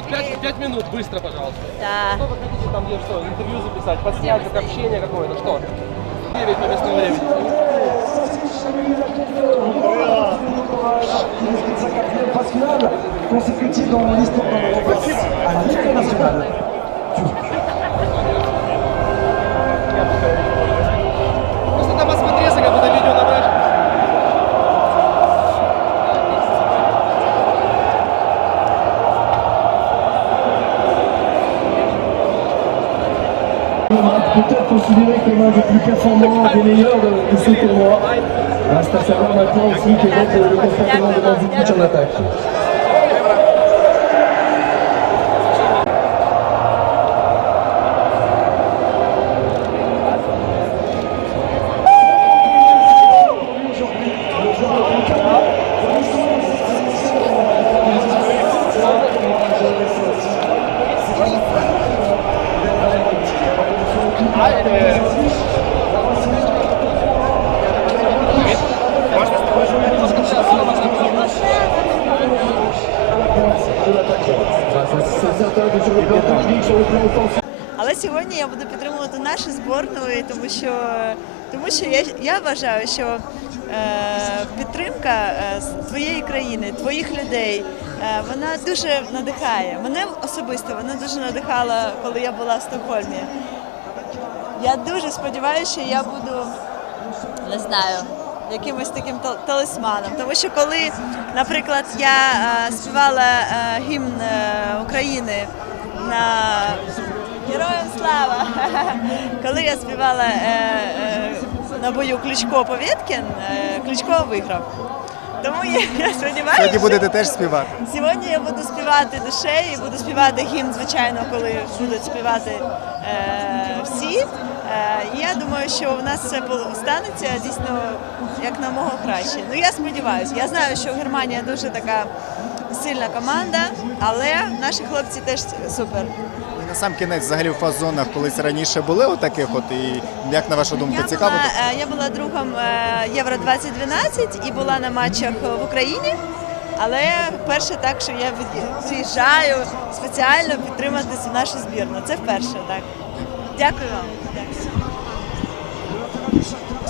вперед, пять, пять минут, быстро, пожалуйста. Да. Что вы хотите там, где что, интервью записать, подснять, как общение какое-то, что? 9 по местному времени. phase finale consécutive dans l'histoire de l'Europe à l'international. Просто Peut-être considéré comme un des plus performants, des meilleurs de, de ce tournoi. C'est à savoir maintenant aussi être le comportement de Mandzukic en attaque. Але сьогодні я буду підтримувати нашу зборну, тому що, тому що я, я вважаю, що е, підтримка е, твоєї країни, твоїх людей, е, вона дуже надихає. Мене особисто вона дуже надихала, коли я була в Стокгольмі. Я дуже сподіваюся, що я буду не знаю. Якимось таким тал- талісманом. Тому що коли, наприклад, я е, співала е, гімн е, України на Героям слава! Коли я співала на бою Ключко Повєткін, е, Ключко виграв. Тому я, сподіваюся. Сьогодні будете теж співати. Сьогодні я буду співати душею, і буду співати гімн, звичайно, коли будуть співати е, всі. Е, я думаю, що у нас все станеться дійсно як намога краще. Ну я сподіваюся. Я знаю, що Германія дуже така сильна команда, але наші хлопці теж супер. Сам кінець, взагалі, в фаз-зонах колись раніше були отаких от, і як на вашу думку, Я цікаво? була, е, я була другом е, Євро 2012 і була на матчах в Україні. Але перше так, що я приїжджаю спеціально підтримати нашу збірну. Це вперше так. Дякую вам.